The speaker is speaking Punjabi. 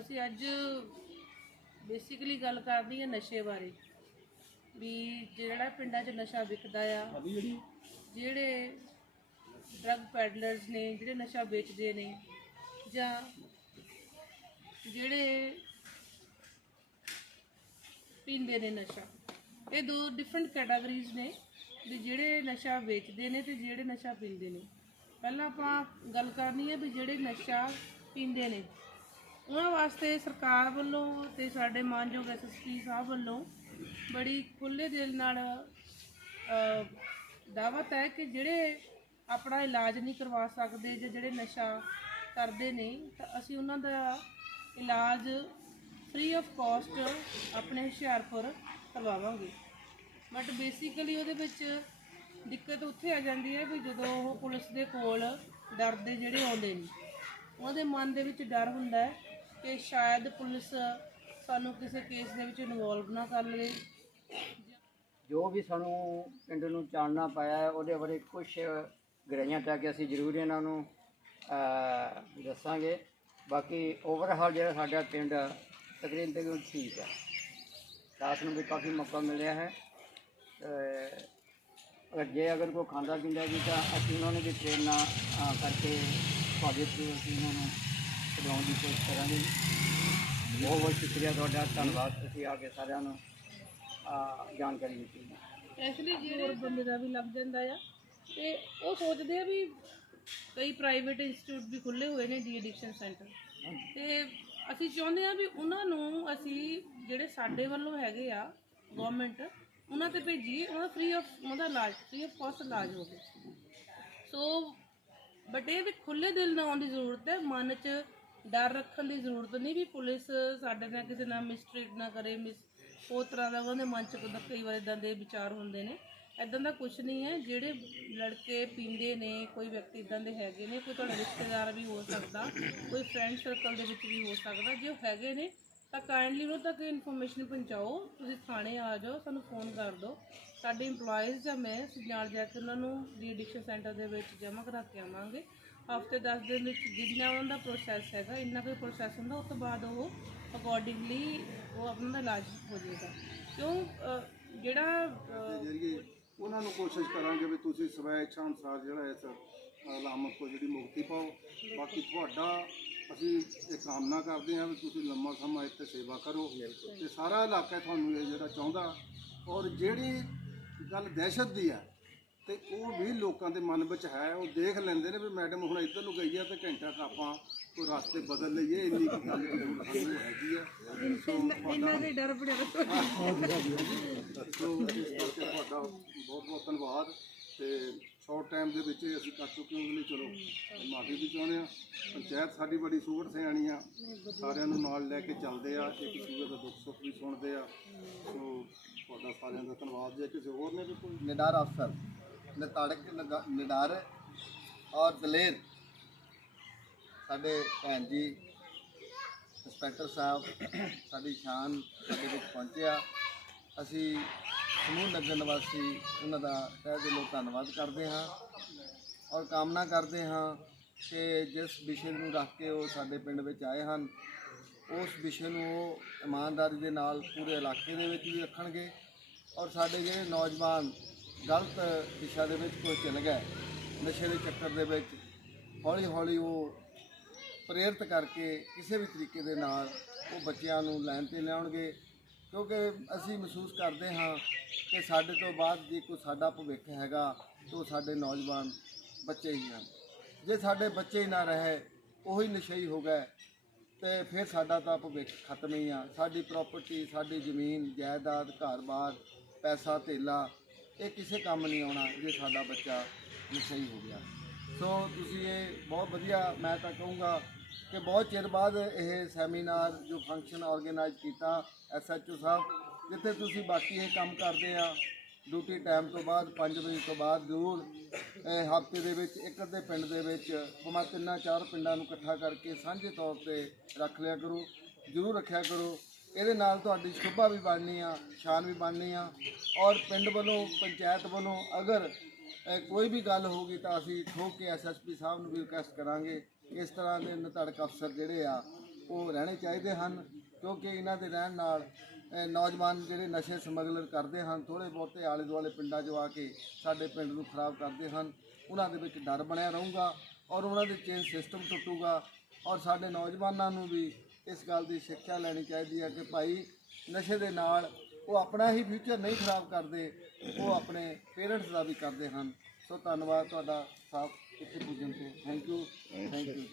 ਅਸੀਂ ਅੱਜ ਬੇਸਿਕਲੀ ਗੱਲ ਕਰਨੀ ਹੈ ਨਸ਼ੇ ਬਾਰੇ। ਵੀ ਜਿਹੜਾ ਪਿੰਡਾਂ 'ਚ ਨਸ਼ਾ ਵਿਕਦਾ ਆ ਜਿਹੜੇ ਡਰੱਗ ਪੈਡਲਰਸ ਨੇ ਜਿਹੜੇ ਨਸ਼ਾ ਵੇਚਦੇ ਨੇ ਜਾਂ ਜਿਹੜੇ ਪੀਂਦੇ ਨੇ ਨਸ਼ਾ ਇਹ ਦੋ ਡਿਫਰੈਂਟ ਕੈਟਾਗਰੀਜ਼ ਨੇ। ਵੀ ਜਿਹੜੇ ਨਸ਼ਾ ਵੇਚਦੇ ਨੇ ਤੇ ਜਿਹੜੇ ਨਸ਼ਾ ਪੀਂਦੇ ਨੇ। ਪਹਿਲਾਂ ਆਪਾਂ ਗੱਲ ਕਰਨੀ ਹੈ ਵੀ ਜਿਹੜੇ ਨਸ਼ਾ ਪੀਂਦੇ ਨੇ ਉਹਨਾਂ ਵਾਸਤੇ ਸਰਕਾਰ ਵੱਲੋਂ ਤੇ ਸਾਡੇ ਮਾਨਯੋਗ ਐਸਐਸਪੀ ਸਾਹਿਬ ਵੱਲੋਂ ਬੜੀ ਖੁੱਲ੍ਹੇ ਦਿਲ ਨਾਲ ਅ, ਹੈ ਕਿ ਜਿਹੜੇ ਆਪਣਾ ਇਲਾਜ ਨਹੀਂ ਕਰਵਾ ਸਕਦੇ ਜਾਂ ਜਿਹੜੇ ਨਸ਼ਾ ਕਰਦੇ ਨੇ ਤਾਂ ਅਸੀਂ ਉਹਨਾਂ ਦਾ ਇਲਾਜ ਫ੍ਰੀ ਆਫ ਕਾਸਟ ਆਪਣੇ ਹੁਸ਼ਿਆਰਪੁਰ ਕਰਵਾਵਾਂਗੇ। ਬਟ ਬੇਸਿਕਲੀ ਉਹਦੇ ਵਿੱਚ ਦਿੱਕਤ ਉੱਥੇ ਆ ਜਾਂਦੀ ਹੈ ਵੀ ਜਦੋਂ ਉਹ ਪੁਲਿਸ ਦੇ ਕੋਲ ਡਰਦੇ ਜਿਹੜੇ ਆਉਂਦੇ ਨੇ ਉਹਦੇ ਮਨ ਦੇ ਵਿੱਚ ਡਰ ਹੁੰਦਾ ਹੈ ਕਿ ਸ਼ਾਇਦ ਪੁਲਿਸ ਸਾਨੂੰ ਕਿਸੇ ਕੇਸ ਦੇ ਵਿੱਚ ਇਨਵੋਲਵ ਨਾ ਕਰ ਲਵੇ। ਜੋ ਵੀ ਸਾਨੂੰ ਪਿੰਡ ਨੂੰ ਚਾਨਣਾ ਪਾਇਆ ਹੈ, ਉਹਦੇ ਬਾਰੇ ਕੁਝ ਗਰਾਈਆਂ ਤੱਕ ਅਸੀਂ ਜ਼ਰੂਰ ਇਹਨਾਂ ਨੂੰ ਅਹ, ਦੱਸਾਂਗੇ। ਬਾਕੀ ਓਵਰਹਾਲ ਜਿਹੜਾ ਸਾਡਾ ਪਿੰਡ ਤਕਰੀਬਨ ਤਕਰੀਬਨ ਠੀਕ ਹੈ। ਸਾਥ ਨੂੰ ਵੀ ਕਾਫੀ ਮੌਕਾ ਮਿਲਿਆ ਹੈ। ਤੇ ਅਗਰ ਜੇ ਅਗਰ ਕੋਈ ਖਾਂਦਾ ਪੀਂਦਾ ਜੀ ਤਾਂ ਅਸੀਂ ਉਹਨਾਂ ਨੂੰ ਵੀ ਪ੍ਰੇਰਨਾ ਅਹ, ਕਰਕੇ ਤੁਹਾਡੇ ਥਰੂ ਅਸੀਂ ਉਹਨਾਂ ਨੂੰ ਛਡਾਉਣ ਦੀ ਕੋਸ਼ਿਸ਼ ਕਰਾਂਗੇ ਬਹੁਤ ਬਹੁਤ ਸ਼ੁਕਰੀਆ ਤੁਹਾਡਾ ਧੰਨਵਾਦ ਤੁਸੀਂ ਆ ਕੇ ਸਾਰਿਆਂ ਨੂੰ ਅਹ, ਜਾਣਕਾਰੀ ਦਿੱਤੀ। ਐਕਚੁਅਲੀ ਜਿਹੜੇ ਬੰਦੇ ਦਾ ਵੀ ਲੱਗ ਜਾਂਦਾ ਆ ਤੇ ਉਹ ਸੋਚਦੇ ਆ ਵੀ ਕਈ ਪ੍ਰਾਈਵੇਟ ਇੰਸਟੀਚਿਊਟ ਵੀ ਖੁੱਲੇ ਹੋਏ ਨੇ ਡੀ ਐਡਿਕਸ਼ਨ ਸੈਂਟਰ ਤੇ ਅਸੀਂ ਚਾਹੁੰਦੇ ਆ ਵੀ ਉਹਨਾਂ ਨੂੰ ਅਸੀਂ ਜਿਹੜੇ ਸਾਡੇ ਵੱਲੋਂ ਹੈਗੇ ਆ ਗਵਰਨਮੈਂਟ ਉਹਨਾਂ ਤੇ ਭੇਜੀਏ ਉਹਦਾ ਫ੍ਰੀ ਆਫ ਉਹਦਾ ਇਲਾਜ ਫ੍ਰੀ ਆਫ ਕਾਸਟ ਇਲਾਜ ਹੋਵੇ ਸੋ ਬਟ ਇਹ ਵੀ ਖੁੱਲੇ ਦਿਲ ਨਾਲ ਆਉਣ ਦੀ ਜ਼ਰੂਰਤ ਹੈ, ਮਨ 'ਚ ਡਰ ਰੱਖਣ ਦੀ ਜ਼ਰੂਰਤ ਨਹੀਂ ਵੀ ਪੁਲਿਸ ਸਾਡੇ ਨਾਲ ਕਿਸੇ ਨਾਲ ਮਿਸਟ੍ਰੀਟ ਨਾ ਕਰੇ ਮਿਸ ਉਹ ਤਰ੍ਹਾਂ ਦਾ ਉਹਦੇ ਮਨ 'ਚ ਕਦੇ ਕਈ ਵਾਰ ਇਦਾਂ ਦੇ ਵਿਚਾਰ ਹੁੰਦੇ ਨੇ। ਇਦਾਂ ਦਾ ਕੁਝ ਨਹੀਂ ਹੈ, ਜਿਹੜੇ ਲੜਕੇ ਪੀਂਦੇ ਨੇ, ਕੋਈ ਵਿਅਕਤੀ ਇਦਾਂ ਦੇ ਹੈਗੇ ਨੇ, ਕੋਈ ਤੁਹਾਡਾ ਰਿਸ਼ਤੇਦਾਰ ਵੀ ਹੋ ਸਕਦਾ, ਕੋਈ ਫਰੈਂਡ ਸਰਕਲ ਦੇ ਵਿੱਚ ਵੀ ਹੋ ਸਕਦਾ, ਜੇ ਉਹ ਹੈਗੇ ਨੇ ਤਾਂ ਕਾਈਂਡਲੀ ਉਹਨਾਂ ਤੱਕ ਇਨਫੋਰਮੇਸ਼ਨ ਪਹੁੰਚਾਓ ਤੁਸੀਂ ਥਾਣੇ ਆ ਜਾਓ ਸਾਨੂੰ ਫੋਨ ਕਰ ਦਿਓ। ਸਾਡੇ EMPLOYEES ਜਾਂ ਮੈਂ ਅਸੀਂ ਨਾਲ ਜਾ ਕੇ ਉਹਨਾਂ ਨੂੰ ਡੀ ਸੈਂਟਰ ਦੇ ਵਿੱਚ ਜਮ੍ਹਾਂ ਕਰਾ ਕੇ ਆਵਾਂਗੇ। ਹਫ਼ਤੇ 10 ਦਿਨ ਵਿੱਚ ਜਿੰਨਾ ਉਹਨਾਂ ਦਾ ਪ੍ਰੋਸੈਸ ਹੈਗਾ ਇੰਨਾ ਕੋਈ ਪ੍ਰੋਸੈਸ ਹੁੰਦਾ ਉਸ ਤੋਂ ਬਾਅਦ ਉਹ ਅਕੋਰਡਿੰਗਲੀ ਉਹ ਆਪਣਾ ਦਾ ਇਲਾਜ ਹੋ ਜਾਏਗਾ। ਕਿਉਂ ਅਹ, ਜਿਹੜਾ ਅਹ, ਉਹਨਾਂ ਨੂੰ ਕੋਸ਼ਿਸ਼ ਕਰਾਂਗੇ ਵੀ ਤੁਸੀਂ ਸਵੈ ਇੱਛਾ ਅਨੁਸਾਰ ਜਿਹੜਾ ਇਸ ਅਲਾਮਤ ਤੋਂ ਜਿਹੜੀ ਮੁਕਤੀ ਪਾਓ। ਬਾਕੀ ਤੁਹਾਡਾ ਅਸੀਂ ਇਹ ਕਾਮਨਾ ਕਰਦੇ ਹਾਂ ਵੀ ਤੁਸੀਂ ਲੰਮਾ ਸਮਾਂ ਇੱਥੇ ਸੇਵਾ ਕਰੋ ਤੇ ਸਾਰਾ ਇਲਾਕਾ ਤੁਹਾਨੂੰ ਇਹ ਜਿਹੜਾ ਚਾਹੁੰਦਾ ਔਰ ਜਿਹੜੀ ਗੱਲ ਦਹਿਸ਼ਤ ਦੀ ਹੈ ਤੇ ਉਹ ਵੀ ਲੋਕਾਂ ਦੇ ਮਨ ਵਿੱਚ ਹੈ ਉਹ ਦੇਖ ਲੈਂਦੇ ਨੇ ਵੀ ਮੈਡਮ ਹੁਣ ਇੱਧਰ ਨੂੰ ਗਈ ਆ ਤੇ ਘੰਟਾ ਕੁ ਆਪਾਂ ਕੋਈ ਰਸਤੇ ਬਦਲ ਲਈਏ ਇੰਨੀ ਕੁ ਗੱਲ ਜ਼ਰੂਰ ਸਾਨੂੰ ਹੈਗੀ ਆ। ਸੋ ਇਹਨਾਂ ਦੇ ਡਰ ਬੜਾ ਸੋ ਇਸ ਕਰਕੇ ਤੁਹਾਡਾ ਬਹੁਤ ਬਹੁਤ ਧੰਨਵਾਦ ਤੇ ਸ਼ਾਰਟ ਟਾਈਮ ਦੇ ਵਿੱਚ ਅਸੀਂ ਕਰ ਚੁੱਕੇ ਹਾਂ ਉਹਦੇ ਚਲੋ ਮਾਫੀ ਵੀ ਚਾਹੁੰਦੇ ਆ ਪੰਚਾਇਤ ਸਾਡੀ ਬੜੀ ਸੂਹੜ ਸਿਆਣੀ ਆ। ਸਾਰਿਆਂ ਨੂੰ ਨਾਲ ਲੈ ਕੇ ਚੱਲਦੇ ਆ ਇੱਕ ਦੂਜੇ ਦਾ ਦੁੱਖ ਸੁੱਖ ਵੀ ਸੁਣਦੇ ਆ। ਸੋ ਤੁਹਾਡਾ ਸਾਰਿਆਂ ਦਾ ਧੰਨਵਾਦ। ਜੇ ਕਿਸੇ ਹੋਰ ਨੇ ਵੀ ਕੋਈ ਨਿਡਾਰ ਅਫਸਰ ਨਿਤਾੜਕ ਨਿਡਾਰ ਔਰ ਦਲੇਰ ਸਾਡੇ ਭੈਣ ਜੀ ਇੰਸਪੈਕਟਰ ਸਾਹਿਬ ਸਾਡੀ ਸ਼ਾਨ ਸਾਡੇ ਵਿੱਚ ਪਹੁੰਚਿਆ। ਅਸੀਂ ਸਮੂਹ ਨਗਰ ਨਿਵਾਸੀ ਉਹਨਾਂ ਦਾ ਤਹਿ ਦਿਲੋਂ ਧੰਨਵਾਦ ਕਰਦੇ ਹਾਂ ਔਰ ਕਾਮਨਾ ਕਰਦੇ ਹਾਂ ਕਿ ਜਿਸ ਵਿਸ਼ੇ ਨੂੰ ਰੱਖ ਕੇ ਉਹ ਸਾਡੇ ਪਿੰਡ ਵਿੱਚ ਆਏ ਹਨ, ਉਸ ਵਿਸ਼ੇ ਨੂੰ ਉਹ ਇਮਾਨਦਾਰੀ ਦੇ ਨਾਲ ਪੂਰੇ ਇਲਾਕੇ ਦੇ ਵਿੱਚ ਵੀ ਰੱਖਣਗੇ ਔਰ ਸਾਡੇ ਜਿਹੜੇ ਨੌਜਵਾਨ ਗਲਤ ਦਿਸ਼ਾ ਦੇ ਵਿੱਚ ਕੋਈ ਚਲ ਗਏ ਨਸ਼ੇ ਦੇ ਚੱਕਰ ਦੇ ਵਿੱਚ ਹੌਲੀ ਹੌਲੀ ਉਹ ਪ੍ਰੇਰਿਤ ਕਰਕੇ ਕਿਸੇ ਵੀ ਤਰੀਕੇ ਦੇ ਨਾਲ ਉਹ ਬੱਚਿਆਂ ਨੂੰ ਲਾਈਨ ਤੇ ਲਿਆਉਣਗੇ ਕਿਉਂਕਿ ਅਸੀਂ ਮਹਿਸੂਸ ਕਰਦੇ ਹਾਂ ਕਿ ਸਾਡੇ ਤੋਂ ਬਾਅਦ ਜੇ ਕੋਈ ਸਾਡਾ ਭਵਿੱਖ ਹੈਗਾ, ਤਾਂ ਉਹ ਸਾਡੇ ਨੌਜਵਾਨ ਬੱਚੇ ਹੀ ਹਨ। ਜੇ ਸਾਡੇ ਬੱਚੇ ਹੀ ਨਾ ਰਹੇ, ਉਹੀ ਨਸ਼ਈ ਹੋ ਗਏ, ਤੇ ਫਿਰ ਸਾਡਾ ਤਾਂ ਭਵਿੱਖ ਖਤਮ ਹੀ ਆ। ਸਾਡੀ ਪ੍ਰਾਪਰਟੀ ਸਾਡੀ ਜ਼ਮੀਨ, ਜਾਇਦਾਦ, ਘਰ-ਬਾਰ, ਪੈਸਾ, ਧੇਲਾ, ਇਹ ਕਿਸੇ ਕੰਮ ਨਹੀਂ ਆਉਣਾ ਜੇ ਸਾਡਾ ਬੱਚਾ ਨਸ਼ਈ ਹੋ ਗਿਆ। ਸੋ ਤੁਸੀਂ ਇਹ ਬਹੁਤ ਵਧੀਆ, ਮੈਂ ਤਾਂ ਕਹੂੰਗਾ ਕਿ ਬਹੁਤ ਚਿਰ ਬਾਅਦ ਇਹ ਸੈਮੀਨਾਰ ਜੋ ਫੰਕਸ਼ਨ ਆਰਗੇਨਾਈਜ਼ ਕੀਤਾ ਐਸਐਚਓ ਸਾਹਿਬ, ਜਿੱਥੇ ਤੁਸੀਂ ਬਾਕੀ ਇਹ ਕੰਮ ਕਰਦੇ ਆ ਡਿਊਟੀ ਟਾਈਮ ਤੋਂ ਬਾਅਦ 5 ਵਜੇ ਤੋਂ ਬਾਅਦ ਜ਼ਰੂਰ ਹਫ਼ਤੇ ਦੇ ਵਿੱਚ, ਇੱਕ ਅੱਧੇ ਪਿੰਡ ਦੇ ਵਿੱਚ, ਭਾਵੇਂ ਤਿੰਨਾਂ ਚਾਰ ਪਿੰਡਾਂ ਨੂੰ ਇਕੱਠਾ ਕਰਕੇ ਸਾਂਝੇ ਤੌਰ ਤੇ ਰੱਖ ਲਿਆ ਕਰੋ, ਜ਼ਰੂਰ ਰੱਖਿਆ ਕਰੋ। ਇਹਦੇ ਨਾਲ ਤੁਹਾਡੀ ਸ਼ੋਭਾ ਵੀ ਬਣਨੀ ਆ, ਸ਼ਾਨ ਵੀ ਬਣਨੀ ਆ। ਔਰ ਪਿੰਡ ਵੱਲੋਂ, ਪੰਚਾਇਤ ਵੱਲੋਂ ਅਗਰ ਕੋਈ ਵੀ ਗੱਲ ਹੋਊਗੀ ਤਾਂ ਅਸੀਂ ਠੋਕ ਕੇ ਐਸਐਸਪੀ ਸਾਹਿਬ ਨੂੰ ਵੀ ਰਿਕਵੈਸਟ ਕਰਾਂਗੇ। ਇਸ ਤਰ੍ਹਾਂ ਦੇ ਨਿਧੜਕ ਅਫਸਰ ਜਿਹੜੇ ਆ, ਉਹ ਰਹਿਣੇ ਚਾਹੀਦੇ ਹਨ ਕਿਉਂਕਿ ਇਹਨਾਂ ਦੇ ਰਹਿਣ ਨਾਲ ਨੌਜਵਾਨ ਜਿਹੜੇ ਨਸ਼ੇ ਸਮਗਲਰ ਕਰਦੇ ਹਨ ਥੋੜੇ ਬਹੁਤੇ ਆਲੇ ਦੁਆਲੇ ਪਿੰਡਾਂ 'ਚ ਆ ਕੇ ਸਾਡੇ ਪਿੰਡ ਨੂੰ ਖਰਾਬ ਕਰਦੇ ਹਨ। ਉਹਨਾਂ ਦੇ ਵਿੱਚ ਡਰ ਬਣਿਆ ਰਹੂਗਾ ਔਰ ਉਹਨਾਂ ਦੇ ਚੇਨ ਸਿਸਟਮ ਟੁੱਟੂਗਾ ਔਰ ਸਾਡੇ ਨੌਜਵਾਨਾਂ ਨੂੰ ਵੀ ਇਸ ਗੱਲ ਦੀ ਸਿੱਖਿਆ ਲੈਣੀ ਚਾਹੀਦੀ ਹੈ ਕਿ ਭਾਈ ਨਸ਼ੇ ਦੇ ਨਾਲ ਉਹ ਆਪਣਾ ਹੀ ਫਿਊਚਰ ਨਹੀਂ ਖਰਾਬ ਕਰਦੇ, ਉਹ ਆਪਣੇ ਪੇਰੈਂਟਸ ਦਾ ਵੀ ਕਰਦੇ ਹਨ। ਸੋ ਧੰਨਵਾਦ ਤੁਹਾਡਾ ਸਾਥ ਇੱਥੇ ਪੁੱਜਣ ਤੇ। Thank you thank you